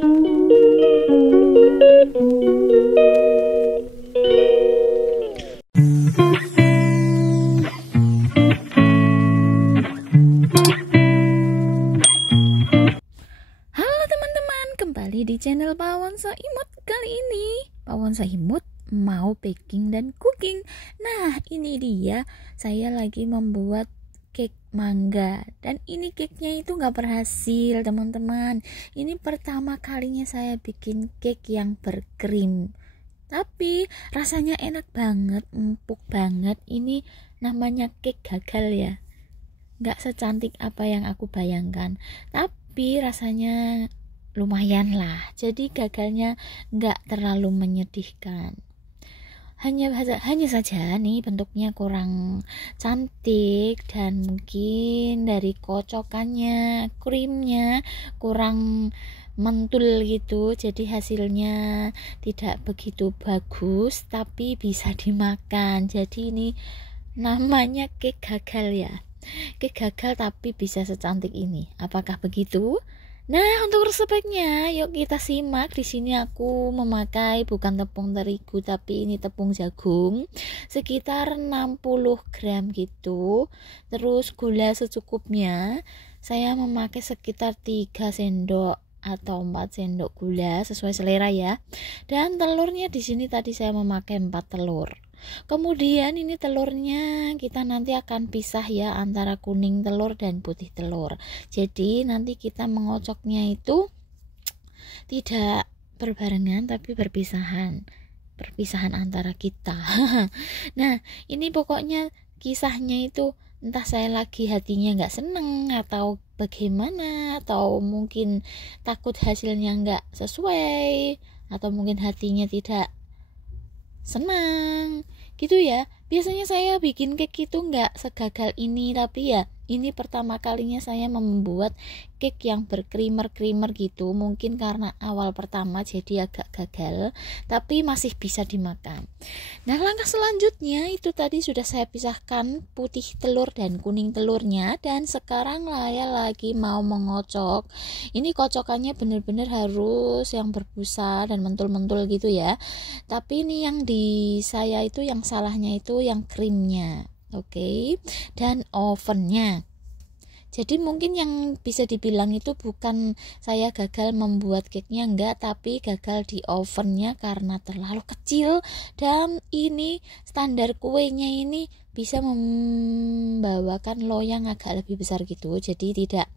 Halo teman-teman, kembali di channel Pawon Soimut. Kali ini Pawon Soimut mau baking dan cooking. Nah, ini dia, saya lagi membuat cake mangga. Dan ini cake-nya itu gak berhasil teman-teman. Ini pertama kalinya saya bikin cake yang berkrim, tapi rasanya enak banget, empuk banget. Ini namanya cake gagal ya, gak secantik apa yang aku bayangkan, tapi rasanya lumayan lah. Jadi gagalnya gak terlalu menyedihkan. Hanya saja nih bentuknya kurang cantik, dan mungkin dari kocokannya, krimnya kurang mentul gitu, jadi hasilnya tidak begitu bagus, tapi bisa dimakan. Jadi ini namanya cake gagal ya, cake gagal tapi bisa secantik ini. Apakah begitu? Nah, untuk resepnya yuk kita simak. Di sini aku memakai bukan tepung terigu, tapi ini tepung jagung sekitar 60 gram gitu. Terus gula secukupnya. Saya memakai sekitar 3 sendok atau 4 sendok gula sesuai selera ya. Dan telurnya di sini tadi saya memakai 4 telur. Kemudian ini telurnya kita nanti akan pisah ya, antara kuning telur dan putih telur. Jadi nanti kita mengocoknya itu tidak berbarengan tapi berpisahan antara kita. Nah, ini pokoknya kisahnya itu entah saya lagi hatinya nggak seneng atau bagaimana, atau mungkin takut hasilnya nggak sesuai, atau mungkin hatinya tidak senang gitu ya. Biasanya saya bikin cake itu nggak segagal ini, tapi ya ini pertama kalinya saya membuat cake yang berkrimer gitu. Mungkin karena awal pertama jadi agak gagal, tapi masih bisa dimakan. Nah, langkah selanjutnya itu tadi sudah saya pisahkan putih telur dan kuning telurnya, dan sekarang saya lagi mau mengocok. Ini kocokannya benar-benar harus yang berbusa dan mentul-mentul gitu ya. Tapi ini yang di saya itu yang salahnya itu yang krimnya. Oke. Dan ovennya. Jadi mungkin yang bisa dibilang itu bukan saya gagal membuat cake-nya, enggak, tapi gagal di ovennya karena terlalu kecil. Dan ini standar kuenya ini bisa membawakan loyang agak lebih besar gitu, jadi tidak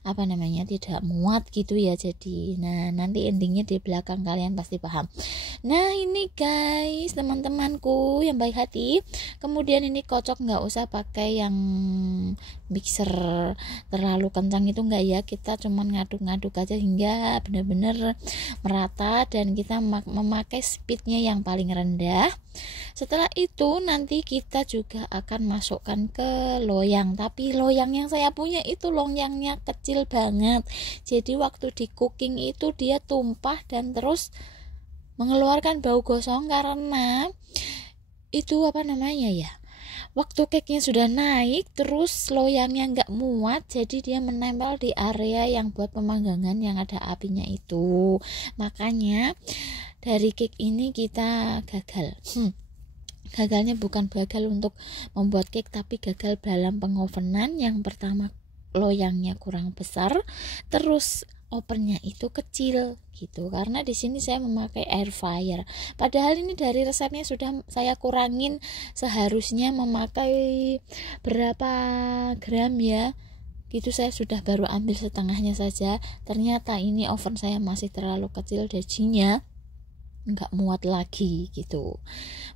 tidak muat gitu ya. Jadi nanti endingnya di belakang kalian pasti paham. Nah, ini guys, teman-temanku yang baik hati, kemudian ini kocok nggak usah pakai yang mixer terlalu kencang itu enggak ya, kita cuman ngaduk-ngaduk aja hingga benar-benar merata, dan kita memakai speednya yang paling rendah. Setelah itu nanti kita juga akan masukkan ke loyang, tapi loyang yang saya punya itu loyangnya kecil banget, jadi waktu di cooking itu dia tumpah dan terus mengeluarkan bau gosong karena itu waktu cake-nya sudah naik terus loyangnya nggak muat, jadi dia menempel di area yang buat pemanggangan yang ada apinya itu. Makanya dari cake ini kita gagal. Gagalnya bukan gagal untuk membuat cake, tapi gagal dalam pengovenan. Yang pertama loyangnya kurang besar, terus ovennya itu kecil gitu, karena di sini saya memakai air fryer. Padahal ini dari resepnya sudah saya kurangin, seharusnya memakai berapa gram ya gitu, saya sudah baru ambil setengahnya saja. Ternyata ini oven saya masih terlalu kecil, jadinya nggak muat lagi gitu.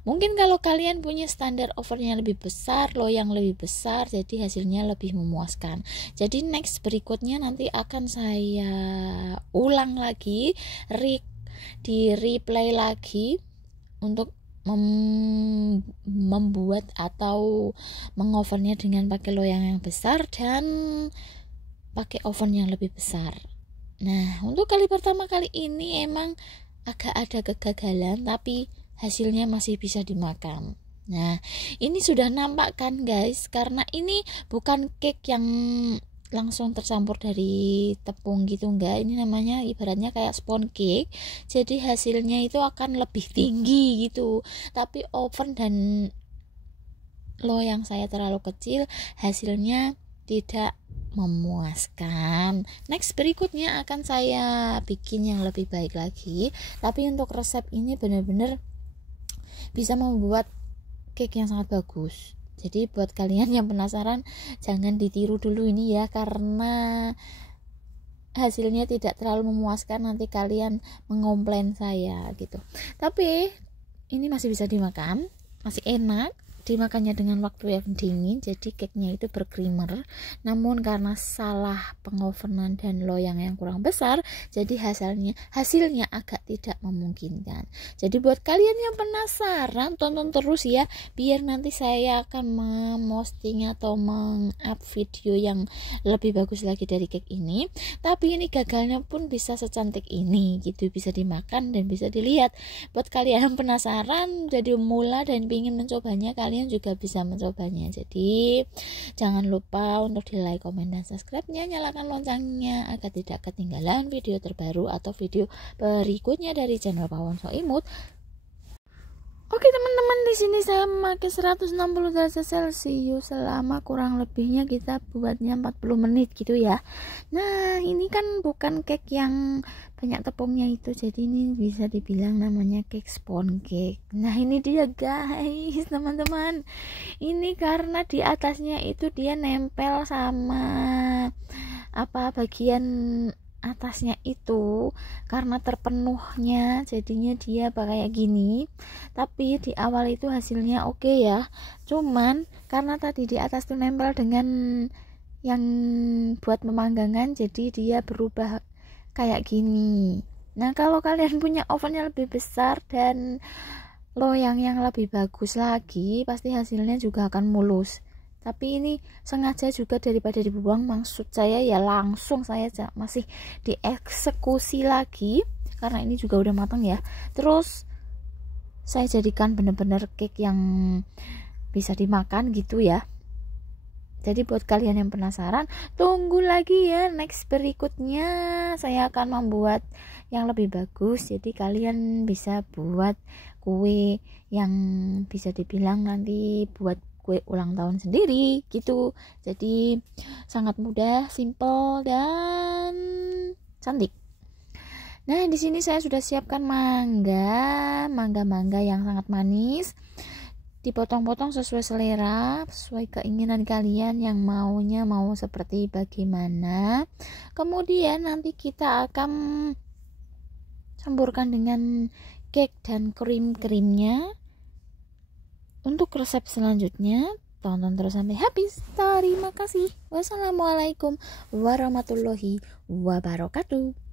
Mungkin kalau kalian punya standar ovennya lebih besar, loyang lebih besar, jadi hasilnya lebih memuaskan. Jadi next berikutnya nanti akan saya ulang lagi, di replay lagi untuk membuat atau mengovennya dengan pakai loyang yang besar dan pakai oven yang lebih besar. Nah, untuk kali pertama kali ini emang agak ada kegagalan, tapi hasilnya masih bisa dimakan. Nah, ini sudah nampak kan guys, karena ini bukan cake yang langsung tercampur dari tepung gitu, enggak. Ini namanya ibaratnya kayak sponge cake, jadi hasilnya itu akan lebih tinggi gitu. Tapi oven dan loyang saya terlalu kecil, hasilnya tidak memuaskan. Next berikutnya akan saya bikin yang lebih baik lagi, tapi untuk resep ini benar-benar bisa membuat cake yang sangat bagus. Jadi buat kalian yang penasaran, jangan ditiru dulu ini ya, karena hasilnya tidak terlalu memuaskan, nanti kalian mengomplain saya gitu. Tapi ini masih bisa dimakan, masih enak dimakannya dengan waktu yang dingin, jadi cake-nya itu berkreamer. Namun karena salah pengovenan dan loyang yang kurang besar, jadi hasilnya agak tidak memungkinkan. Jadi buat kalian yang penasaran, tonton terus ya, biar nanti saya akan memposting atau meng-up video yang lebih bagus lagi dari cake ini. Tapi ini gagalnya pun bisa secantik ini gitu, bisa dimakan dan bisa dilihat. Buat kalian yang penasaran jadi mula dan ingin mencobanya, kalian juga bisa mencobanya. Jadi jangan lupa untuk di like, komen, dan subscribe-nya, nyalakan loncengnya agar tidak ketinggalan video terbaru atau video berikutnya dari channel Pawon Soimut. Oke teman-teman, di sini saya memakai 160 derajat Celcius selama kurang lebihnya kita buatnya 40 menit gitu ya. Nah, ini kan bukan cake yang banyak tepungnya itu, jadi ini bisa dibilang namanya cake sponge cake. Nah, ini dia guys, teman-teman. Ini karena di atasnya itu dia nempel sama bagian atasnya itu, karena terpenuhnya jadinya dia kayak gini. Tapi di awal itu hasilnya oke ya, cuman karena tadi di atas tuh nempel dengan yang buat memanggangan, jadi dia berubah kayak gini. Nah, kalau kalian punya ovennya lebih besar dan loyang yang lebih bagus lagi, pasti hasilnya juga akan mulus. Tapi ini sengaja juga daripada dibuang, maksud saya ya langsung saya masih dieksekusi lagi karena ini juga udah matang ya. Terus saya jadikan bener-bener cake yang bisa dimakan gitu ya. Jadi buat kalian yang penasaran, tunggu lagi ya, next berikutnya saya akan membuat yang lebih bagus. Jadi kalian bisa buat kue yang bisa dibilang nanti buat kue ulang tahun sendiri gitu. Jadi sangat mudah, simple, dan cantik. Nah, di sini saya sudah siapkan mangga yang sangat manis. Dipotong-potong sesuai selera, sesuai keinginan kalian yang maunya mau seperti bagaimana. Kemudian nanti kita akan campurkan dengan cake dan krim-krimnya. Untuk resep selanjutnya, tonton terus sampai habis. Terima kasih. Wassalamualaikum warahmatullahi wabarakatuh.